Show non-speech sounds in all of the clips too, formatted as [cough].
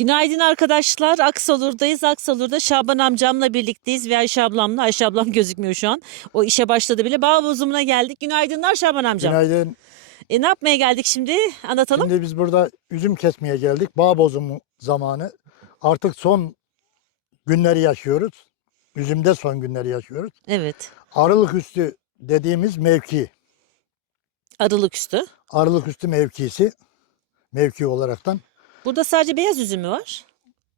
Günaydın arkadaşlar. Aksolur'dayız. Aksolur'da Şaban amcamla birlikteyiz ve Ayşe ablamla. Ayşe ablam [laughs] gözükmüyor şu an. O işe başladı bile. Bağ bozumuna geldik. Günaydınlar Şaban amcam. Günaydın. E, ne yapmaya geldik şimdi? Anlatalım. Şimdi biz burada üzüm kesmeye geldik. Bağ bozumu zamanı. Artık son günleri yaşıyoruz. Üzümde son günleri yaşıyoruz. Evet. Aralık üstü dediğimiz mevki. Arılık üstü. Aralık üstü mevkisi. Mevki olaraktan. Burada sadece beyaz üzüm mü var?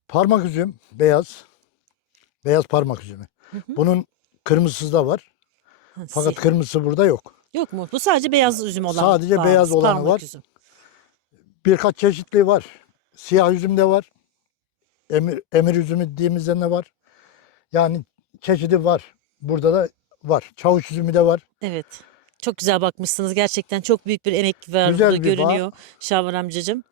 Parmak üzüm beyaz. Beyaz parmak üzümü. Bunun kırmızısı da var. Ha, Fakat si- kırmızısı burada yok. Yok mu? Bu sadece beyaz üzüm olan. Sadece bağımız, beyaz olanı parmak var. üzüm. Birkaç çeşitli var. Siyah üzüm de var. Emir, emir üzümü dediğimizden de var. Yani çeşidi var. Burada da var. Çavuş üzümü de var. Evet. Çok güzel bakmışsınız. Gerçekten çok büyük bir emek var Güzel burada bir bağ. görünüyor Şaban amcacığım.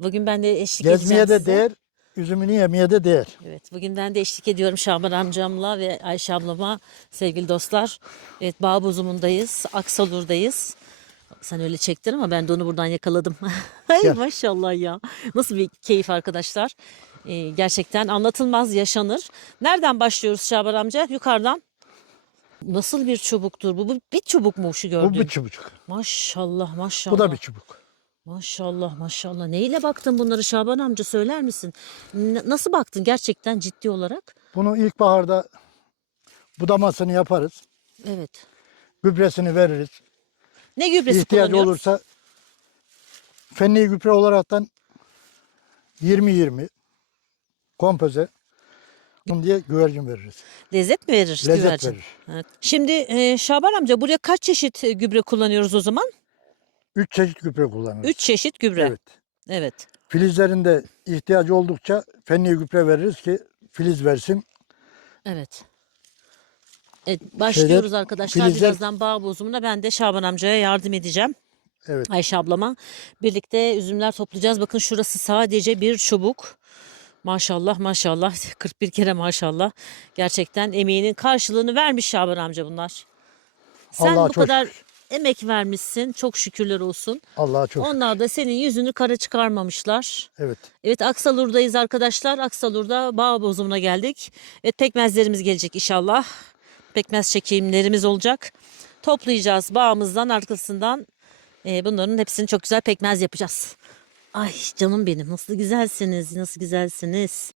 Bugün ben de eşlik Gezmeye edeceğim de size. değer, üzümünü yemeye de değer. Evet, bugün ben de eşlik ediyorum Şaban amcamla ve Ayşe ablama sevgili dostlar. Evet, bağ bozumundayız, Aksalur'dayız. Sen öyle çektin ama ben de onu buradan yakaladım. [laughs] Ay Gel. maşallah ya. Nasıl bir keyif arkadaşlar. Ee, gerçekten anlatılmaz yaşanır. Nereden başlıyoruz Şaban amca? Yukarıdan. Nasıl bir çubuktur bu? Bu bir çubuk mu şu Bu gördüğün? bir çubuk. Maşallah maşallah. Bu da bir çubuk. Maşallah maşallah. Neyle baktın bunları Şaban amca söyler misin? N- nasıl baktın gerçekten ciddi olarak? Bunu ilkbaharda budamasını yaparız. Evet. Gübresini veririz. Ne gübresi İhtiyacı olursa fenli gübre olaraktan 20-20 kompoze Bunun diye güvercin veririz. Lezzet mi verir Lezzet güvercin? verir. Evet. Şimdi e, Şaban amca buraya kaç çeşit e, gübre kullanıyoruz o zaman? Üç çeşit gübre kullanırız. Üç çeşit gübre. Evet. Evet. Filizlerinde ihtiyacı oldukça fenli gübre veririz ki filiz versin. Evet. Evet, başlıyoruz arkadaşlar. filizler- Birazdan bağ bozumuna ben de Şaban amcaya yardım edeceğim. Evet. Ayşe ablama. Birlikte üzümler toplayacağız. Bakın şurası sadece bir çubuk. Maşallah maşallah [laughs] 41 kere maşallah. Gerçekten emeğinin karşılığını vermiş Şaban amca bunlar. Sen Allah'a bu çok kadar şükür. Emek vermişsin. Çok şükürler olsun. Allah'a çok. Onlar da senin yüzünü kara çıkarmamışlar. Evet. Evet Aksalur'dayız arkadaşlar. Aksalur'da bağ bozumuna geldik. Evet pekmezlerimiz gelecek inşallah. Pekmez çekimlerimiz olacak. Toplayacağız bağımızdan arkasından. e, bunların hepsini çok güzel pekmez yapacağız. Ay canım benim nasıl güzelsiniz nasıl güzelsiniz.